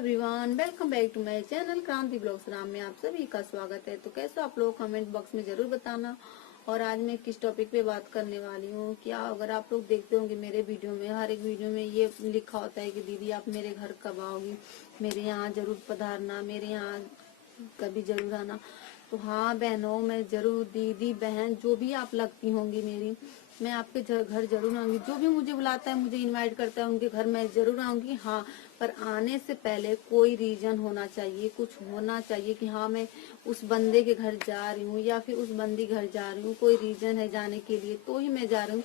Everyone, welcome back to my channel Kranti blogs Ram में आप सभी का स्वागत है। तो कैसे आप लोग कमेंट बॉक्स में जरूर बताना। और आज मैं किस टॉपिक पे बात करने वाली हूँ, क्या अगर आप लोग देखते होंगे मेरे वीडियो में, हर एक वीडियो में ये लिखा होता है कि दीदी आप मेरे घर कब आओगी, मेरे यहाँ जरूर पधारना, मेरे यहाँ कभी जरूर आना। तो हाँ बहनों, मैं जरूर, दीदी बहन जो भी आप लगती होंगी मेरी, मैं आपके घर जरूर आऊंगी। जो भी मुझे बुलाता है, मुझे इनवाइट करता है उनके घर मैं जरूर आऊंगी। हाँ, पर आने से पहले कोई रीजन होना चाहिए, कुछ होना चाहिए कि हाँ मैं उस बंदे के घर जा रही हूँ या फिर उस बंदी घर जा रही हूँ, कोई रीजन है जाने के लिए तो ही मैं जा रही हूँ।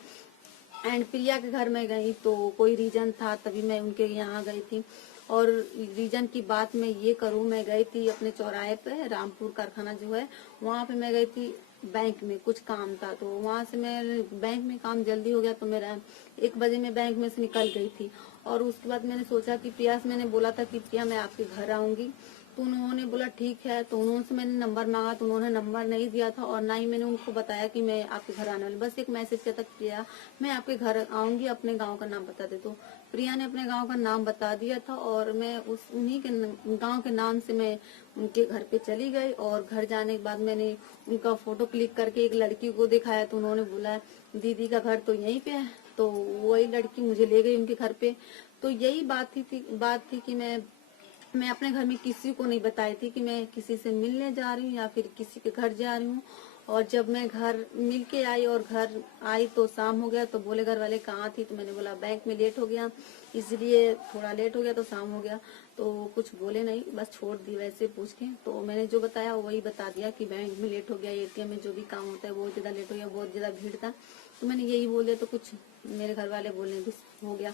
एंड प्रिया के घर में गई तो कोई रीजन था, तभी मैं उनके यहाँ गई थी। और रीजन की बात मैं ये करूँ, मैं गई थी अपने चौराहे पे, रामपुर कारखाना जो है वहाँ पे मैं गई थी। बैंक में कुछ काम था तो वहाँ से मैं, बैंक में काम जल्दी हो गया तो मेरा 1 बजे मैं बैंक में से निकल गई थी। और उसके बाद मैंने सोचा कि प्रिया से मैंने बोला था कि प्रिया मैं आपके घर आऊंगी, तो उन्होंने बोला ठीक है। तो उन्होंने मैंने नंबर मांगा तो उन्होंने नंबर नहीं दिया था, और ना ही मैंने उनको बताया कि मैं आपके घर आने वाली, बस एक मैसेज किया था प्रिया मैं आपके घर आऊंगी, अपने गांव का नाम बता दे। तो प्रिया ने अपने गांव का नाम बता दिया था और मैं उन्हीं के गांव के नाम से मैं उनके घर पे चली गई। और घर जाने के बाद मैंने उनका फोटो क्लिक करके एक लड़की को दिखाया, तो उन्होंने बोला दीदी का घर तो यहीं पे है। तो वही लड़की मुझे ले गई उनके घर पे। तो यही बात थी कि मैं अपने घर में किसी को नहीं बताई थी कि मैं किसी से मिलने जा रही हूँ या फिर किसी के घर जा रही हूँ। और जब मैं घर मिल के आई और घर आई तो शाम हो गया। तो बोले घर वाले कहाँ थी, तो मैंने बोला बैंक में लेट हो गया, इसलिए थोड़ा लेट हो गया तो शाम हो गया। तो कुछ बोले नहीं, बस छोड़ दी वैसे पूछ के। तो मैंने जो बताया वही बता दिया कि बैंक में लेट हो गया, एटीएम में जो भी काम होता है बहुत ज्यादा लेट हो गया, बहुत ज्यादा भीड़ था। तो मैंने यही बोल दिया। तो कुछ मेरे घर वाले बोलने भी हो गया,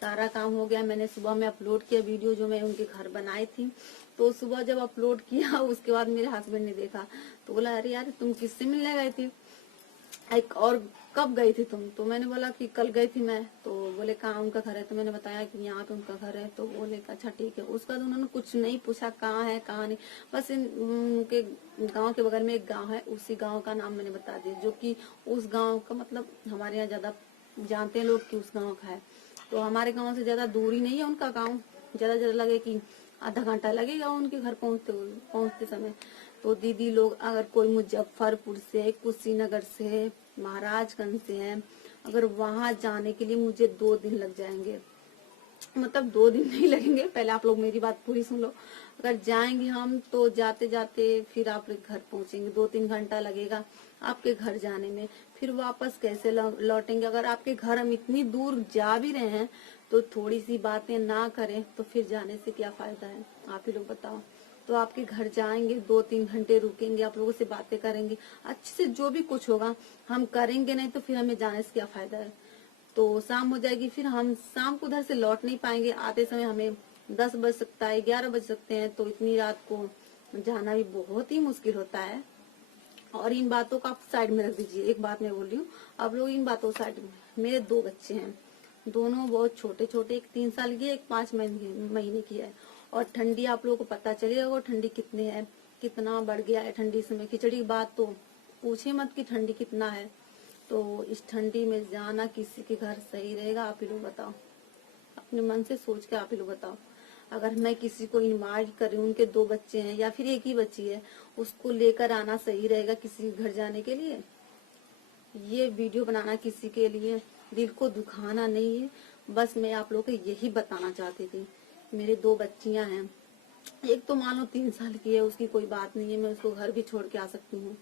सारा काम हो गया। मैंने सुबह में अपलोड किया वीडियो जो मैं उनके घर बनाई थी। तो सुबह जब अपलोड किया उसके बाद मेरे हस्बैंड ने देखा तो बोला अरे यार तुम किससे मिलने गई थी, एक और कब गई थी तुम। तो मैंने बोला कि कल गई थी मैं। तो बोले कहाँ उनका घर है, तो मैंने बताया कि यहाँ पे उनका घर है। तो बोले अच्छा ठीक है। उसके बाद उन्होंने कुछ नहीं पूछा कहाँ है कहाँ नहीं, बस उनके गांव के बगल में एक गांव है, उसी गांव का नाम मैंने बता दिया, जो कि उस गांव का मतलब हमारे यहाँ ज्यादा जानते हैं लोग कि उस गांव का है। तो हमारे गांव से ज्यादा दूरी नहीं है उनका गांव, ज्यादा लगे कि आधा घंटा लगेगा उनके घर पहुंचते समय। तो दीदी लोग अगर कोई मुजफ्फरपुर से, कुशीनगर से, महाराजगंज से है, अगर वहां जाने के लिए मुझे 2 दिन लग जाएंगे। मतलब 2 दिन नहीं लगेंगे, पहले आप लोग मेरी बात पूरी सुन लो। अगर जाएंगे हम तो जाते जाते फिर आप घर पहुंचेंगे, 2-3 घंटा लगेगा आपके घर जाने में। फिर वापस कैसे लौटेंगे। अगर आपके घर हम इतनी दूर जा भी रहे हैं तो थोड़ी सी बातें ना करें तो फिर जाने से क्या फायदा है, आप ही लोग बताओ। तो आपके घर जाएंगे, 2-3 घंटे रुकेंगे, आप लोगों से बातें करेंगे, अच्छे से जो भी कुछ होगा हम करेंगे, नहीं तो फिर हमें जाने से क्या फायदा है। तो शाम हो जाएगी, फिर हम शाम को उधर से लौट नहीं पाएंगे, आते समय हमें 10 बज सकता है, 11 बज सकते हैं। तो इतनी रात को जाना भी बहुत ही मुश्किल होता है। और इन बातों को आप साइड में रख दीजिए, एक बात मैं बोल रही हूँ, आप लोग इन बातों को साइड में। मेरे 2 बच्चे हैं, दोनों बहुत छोटे छोटे, एक 3 साल की है, एक 5 महीने की है। और ठंडी आप लोगों को पता चलेगा वो ठंडी कितनी है, कितना बढ़ गया है ठंडी समय। खिचड़ी की बात तो पूछे मत कि ठंडी कितना है। तो इस ठंडी में जाना किसी के घर सही रहेगा, आप ही लोग बताओ, अपने मन से सोच के आप ही लोग बताओ। अगर मैं किसी को इनवाइट कर रही हूँ, उनके 2 बच्चे हैं या फिर एक ही बच्ची है, उसको लेकर आना सही रहेगा किसी के घर जाने के लिए। ये वीडियो बनाना किसी के लिए दिल को दुखाना नहीं है, बस मैं आप लोगों को यही बताना चाहती थी। मेरे 2 बच्चियां हैं, एक तो मान लो 3 साल की है, उसकी कोई बात नहीं है, मैं उसको घर भी छोड़ के आ सकती हूँ।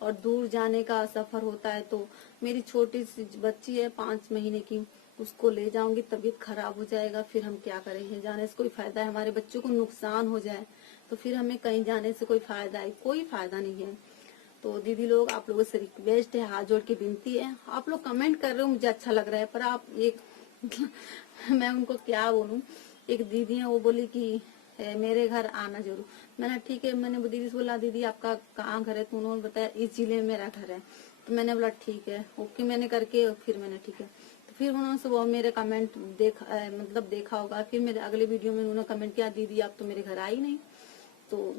और दूर जाने का सफर होता है तो मेरी छोटी सी बच्ची है 5 महीने की, उसको ले जाऊंगी, तबीयत खराब हो जाएगा, फिर हम क्या करेंगे, जाने से कोई फायदा है, हमारे बच्चों को नुकसान हो जाए तो फिर हमें कहीं जाने से कोई फायदा है, कोई फायदा नहीं है। तो दीदी लोग आप लोगों से रिक्वेस्ट है, हाथ जोड़ के विनती है, आप लोग कमेंट कर रहे हो मुझे अच्छा लग रहा है, पर आप एक मैं उनको क्या बोलूं। एक दीदी है वो बोली कि मेरे घर आना जरूर। मैंने ठीक है, मैंने वो दीदी से बोला दीदी आपका कहाँ घर है, तो उन्होंने बताया इस जिले में मेरा घर है। तो मैंने बोला ठीक है ओके, मैंने करके फिर मैंने ठीक है। तो फिर उन्होंने सुबह मेरे कमेंट मतलब देखा होगा, फिर मेरे अगले वीडियो में उन्होंने कमेंट किया दीदी आप तो मेरे घर आई नहीं। तो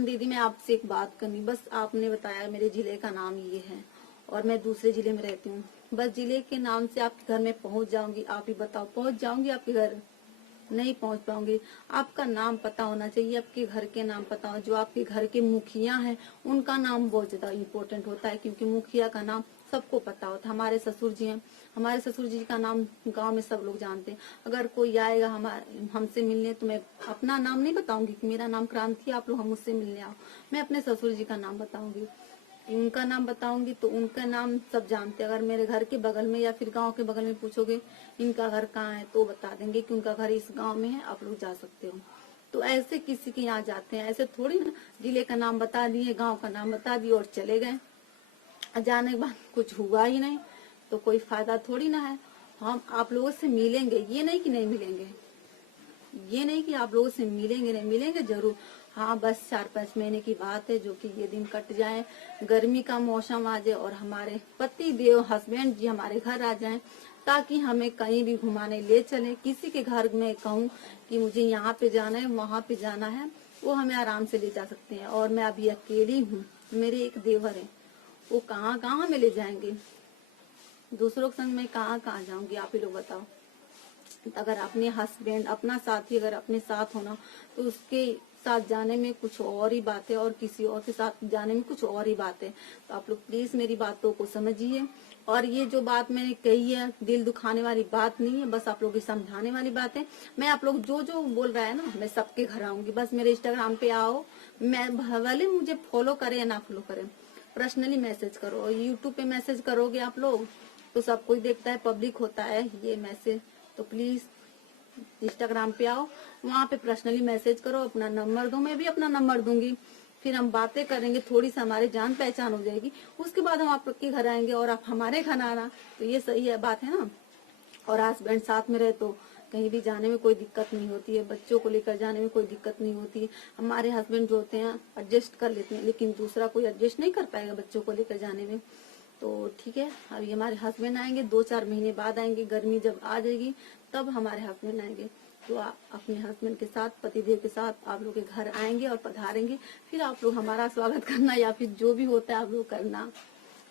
दीदी मैं आपसे एक बात करनी, बस आपने बताया मेरे जिले का नाम ये है और मैं दूसरे जिले में रहती हूँ, बस जिले के नाम से आपके घर में पहुंच जाऊंगी, आप ही बताओ पहुंच जाऊंगी आपके घर, नहीं पहुंच पाओगे। आपका नाम पता होना चाहिए, आपके घर के नाम पता हो, जो आपके घर के मुखिया हैं उनका नाम बहुत ज्यादा इम्पोर्टेंट होता है, क्योंकि मुखिया का नाम सबको पता होता है। हमारे ससुर जी हैं, हमारे ससुर जी का नाम गांव में सब लोग जानते हैं। अगर कोई आएगा हमसे मिलने तो मैं अपना नाम नहीं बताऊंगी कि मेरा नाम क्रांति, आप लोग हम मुझसे मिलने आओ। मैं अपने ससुर जी का नाम बताऊंगी, उनका नाम बताऊंगी तो उनका नाम सब जानते हैं। अगर मेरे घर के बगल में या फिर गांव के बगल में पूछोगे इनका घर कहाँ है तो बता देंगे कि उनका घर इस गांव में है, आप लोग जा सकते हो। तो ऐसे किसी के यहाँ जाते हैं, ऐसे थोड़ी ना जिले का नाम बता दिए, गांव का नाम बता दिए और चले गए, जाने के बाद कुछ हुआ ही नहीं तो कोई फायदा थोड़ी ना है। हम आप लोगों से मिलेंगे, ये नहीं कि नहीं मिलेंगे, ये नहीं कि आप लोगों से मिलेंगे नहीं, मिलेंगे जरूर। हाँ बस 4-5 महीने की बात है, जो कि ये दिन कट जाए, गर्मी का मौसम आ जाए और हमारे पति देव हस्बैंड जी हमारे घर आ जाएं, ताकि हमें कहीं भी घुमाने ले चले। किसी के घर में कहूँ कि मुझे यहाँ पे जाना है वहां पे जाना है, वो हमें आराम से ले जा सकते हैं। और मैं अभी अकेली हूँ, मेरे एक देवर है, वो कहाँ कहाँ में ले जाएंगे, दूसरों के संग में कहाँ कहाँ जाऊंगी, आप ही लोग बताओ। अगर अपने हस्बैंड अपना साथी अगर अपने साथ होना तो उसके साथ जाने में कुछ और ही बात है, और किसी और के साथ जाने में कुछ और ही बात है। तो आप लोग प्लीज मेरी बातों को समझिए। और ये जो बात मैंने कही है दिल दुखाने वाली बात नहीं है, बस आप लोग समझाने वाली बात है। मैं आप लोग जो जो बोल रहा है ना, मैं सबके घर आऊंगी, बस मेरे इंस्टाग्राम पे आओ, मैं भले मुझे फॉलो करे या ना फॉलो करे, पर्सनली मैसेज करो। यूट्यूब पे मैसेज करोगे आप लोग तो सब कोई देखता है, पब्लिक होता है ये मैसेज, तो प्लीज इंस्टाग्राम पे आओ, वहाँ पे पर्सनली मैसेज करो, अपना नंबर दो, मैं भी अपना नंबर दूंगी, फिर हम बातें करेंगे, थोड़ी सी हमारी जान पहचान हो जाएगी, उसके बाद हम आपके घर आएंगे और आप हमारे घर आना, तो ये सही है बात है ना। और हस्बैंड साथ में रहे तो कहीं भी जाने में कोई दिक्कत नहीं होती है, बच्चों को लेकर जाने में कोई दिक्कत नहीं होती है। हमारे हस्बैंड जो होते हैं एडजस्ट कर लेते हैं, लेकिन दूसरा कोई एडजस्ट नहीं कर पाएगा बच्चों को लेकर जाने में। तो ठीक है, अभी हमारे हस्बैंड आएंगे, 2-4 महीने बाद आएंगे, गर्मी जब आ जाएगी तब हमारे हस्बैंड आएंगे। तो आप अपने हस्बैंड के साथ, पतिदेव के साथ आप लोग के घर आएंगे और पधारेंगे, फिर आप लोग हमारा स्वागत करना या फिर जो भी होता है आप लोग करना।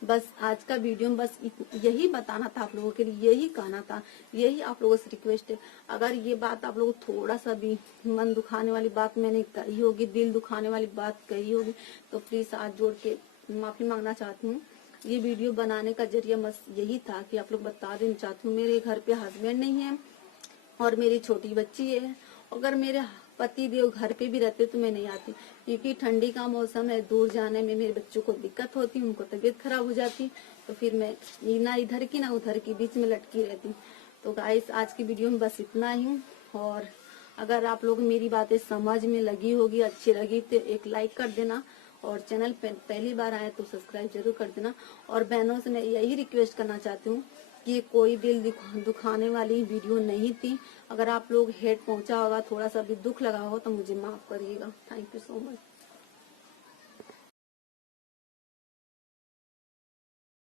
बस आज का वीडियो में बस यही बताना था आप लोगों के लिए, यही कहना था, यही आप लोगों से रिक्वेस्ट है। अगर ये बात आप लोगों को थोड़ा सा भी मन दुखाने वाली बात मैंने कही होगी, दिल दुखाने वाली बात कही होगी, तो प्लीज हाथ जोड़ के माफी मांगना चाहती हूँ। ये वीडियो बनाने का जरिया बस यही था कि आप लोग बता देना चाहती हूँ, मेरे घर पे हस्बैंड नहीं है और मेरी छोटी बच्ची है। अगर मेरे पति देव घर पे भी रहते तो मैं नहीं आती, क्योंकि ठंडी का मौसम है, दूर जाने में मेरे बच्चों को दिक्कत होती, उनको तबीयत खराब हो जाती, तो फिर मैं ना इधर की ना उधर की बीच में लटकी रहती। तो गाइस आज की वीडियो में बस इतना ही। और अगर आप लोग मेरी बातें समझ में लगी होगी, अच्छी लगी तो एक लाइक कर देना, और चैनल पे पहली बार आए तो सब्सक्राइब जरूर कर देना। और बहनों से मैं यही रिक्वेस्ट करना चाहती हूँ कि कोई दिल दुखाने वाली वीडियो नहीं थी। अगर आप लोग हेट पहुंचा होगा, थोड़ा सा भी दुख लगा हो तो मुझे माफ करिएगा। Thank you so much.